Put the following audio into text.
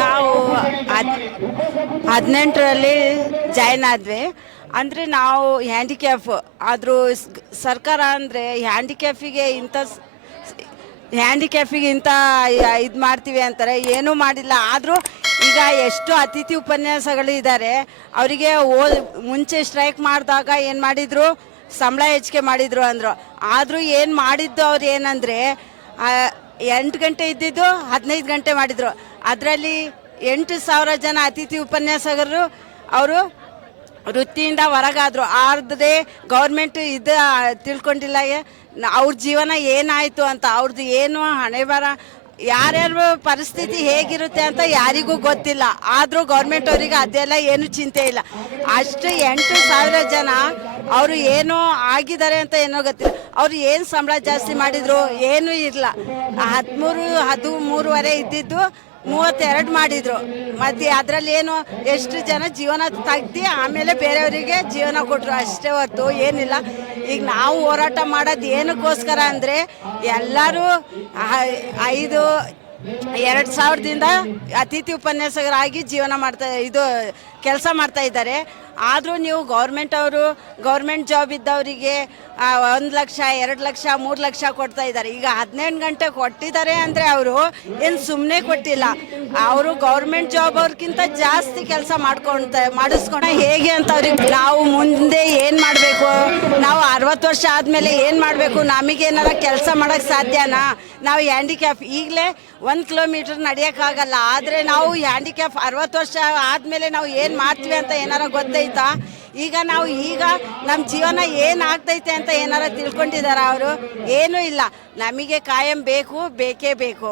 ನಾವು 18ರಲ್ಲಿ ಜಾಯ್ನ್ ಆದ್ವಿ. ಅಂದರೆ ನಾವು ಹ್ಯಾಂಡಿಕ್ಯಾಪ್ ಆದರೂ ಸರ್ಕಾರ ಅಂದರೆ ಹ್ಯಾಂಡಿಕ್ಯಾಪಿಗೆ ಇಂಥ ಇದು ಮಾಡ್ತೀವಿ ಅಂತಾರೆ, ಏನೂ ಮಾಡಿಲ್ಲ. ಆದರೂ ಈಗ ಎಷ್ಟು ಅತಿಥಿ ಉಪನ್ಯಾಸಗಳು ಇದ್ದಾರೆ, ಅವರಿಗೆ ಮುಂಚೆ ಸ್ಟ್ರೈಕ್ ಮಾಡಿದಾಗ ಏನು ಮಾಡಿದರು, ಸಂಬಳ ಹೆಚ್ಚಿಗೆ ಮಾಡಿದರು ಅಂದರು. ಆದರೂ ಏನು ಮಾಡಿದ್ದು ಅವ್ರು ಏನಂದರೆ 8 ಗಂಟೆ ಇದ್ದಿದ್ದು 15 ಗಂಟೆ ಮಾಡಿದರು. ಅದರಲ್ಲಿ 8,000 ಜನ ಅತಿಥಿ ಉಪನ್ಯಾಸಕರು ಅವರು ವೃತ್ತಿಯಿಂದ ಹೊರಗಾದರು. ಆದರೆ ಗೌರ್ಮೆಂಟ್ ಇದು ತಿಳ್ಕೊಂಡಿಲ್ಲ ಅವ್ರ ಜೀವನ ಏನಾಯಿತು ಅಂತ. ಅವ್ರದ್ದು ಏನು ಹಣೆ ಬರ, ಯಾರ್ಯಾರ ಪರಿಸ್ಥಿತಿ ಹೇಗಿರುತ್ತೆ ಅಂತ ಯಾರಿಗೂ ಗೊತ್ತಿಲ್ಲ. ಆದರೂ ಗೌರ್ಮೆಂಟ್ ಅವರಿಗೆ ಅದೆಲ್ಲ ಏನು ಚಿಂತೆ ಇಲ್ಲ. ಅಷ್ಟು 8,000 ಜನ ಅವರು ಏನೋ ಆಗಿದ್ದಾರೆ ಅಂತ ಏನೋ ಗೊತ್ತಿಲ್ಲ. ಅವರು ಏನು ಸಂಬಳ ಜಾಸ್ತಿ ಮಾಡಿದರು, ಏನೂ ಇಲ್ಲ. 13:30 ಇದ್ದಿದ್ದು 32 ಮಾಡಿದರು. ಮತ್ತು ಅದರಲ್ಲಿ ಏನು ಎಷ್ಟು ಜನ ಜೀವನ ತೆಗ್ದು ಆಮೇಲೆ ಬೇರೆಯವರಿಗೆ ಜೀವನ ಕೊಟ್ಟರು, ಅಷ್ಟೇ ಹೊರತು ಏನಿಲ್ಲ. ಈಗ ನಾವು ಹೋರಾಟ ಮಾಡೋದು ಏನಕ್ಕೋಸ್ಕರ ಅಂದರೆ ಎಲ್ಲರೂ 2000ದಿಂದ ಅತಿಥಿ ಉಪನ್ಯಾಸಕರಾಗಿ ಜೀವನ ಕೆಲಸ ಮಾಡ್ತಾ ಇದ್ದಾರೆ. ಆದರೂ ನೀವು ಗೌರ್ಮೆಂಟ್ ಜಾಬ್ ಇದ್ದವರಿಗೆ 1 ಲಕ್ಷ 2 ಲಕ್ಷ 3 ಲಕ್ಷ ಕೊಡ್ತಾ ಇದ್ದಾರೆ. ಈಗ 18 ಗಂಟೆ ಕೊಟ್ಟಿದ್ದಾರೆ ಅಂದರೆ ಅವರು ಏನು ಸುಮ್ಮನೆ ಕೊಟ್ಟಿಲ್ಲ. ಅವರು ಗೌರ್ಮೆಂಟ್ ಜಾಬ್ ಅವ್ರಿಗಿಂತ ಜಾಸ್ತಿ ಕೆಲಸ ಮಾಡಿಸ್ಕೊಂಡು ಹೇಗೆ ಅಂತ ಅವ್ರಿಗೆ ನಾವು ಮುಂದೆ ಏನು ಮಾಡಬೇಕು, ನಾವು 60 ವರ್ಷ ಆದಮೇಲೆ ಏನು ಮಾಡಬೇಕು, ನಮಗೇನಾರ ಕೆಲಸ ಮಾಡೋಕ್ಕೆ ಸಾಧ್ಯನಾ? ನಾವು ಹ್ಯಾಂಡಿಕ್ಯಾಪ್ ಈಗಲೇ 1 ಕಿಲೋಮೀಟರ್ ನಡೆಯೋಕ್ಕಾಗಲ್ಲ. ಆದರೆ ನಾವು ಹ್ಯಾಂಡಿಕ್ಯಾಪ್ 60 ವರ್ಷ ಆದಮೇಲೆ ನಾವು ಏನು ಮಾಡ್ತೀವಿ ಅಂತ ಏನಾರ ಗೊತ್ತೈತಾ? ಈಗ ನಮ್ಮ ಜೀವನ ಏನಾಗ್ತೈತೆ ಅಂತ ಏನಾರ ತಿಳ್ಕೊಂಡಿದ್ದಾರ ಅವರು? ಏನೂ ಇಲ್ಲ. ನಮಗೆ ಕಾಯಂ ಬೇಕೇ ಬೇಕು.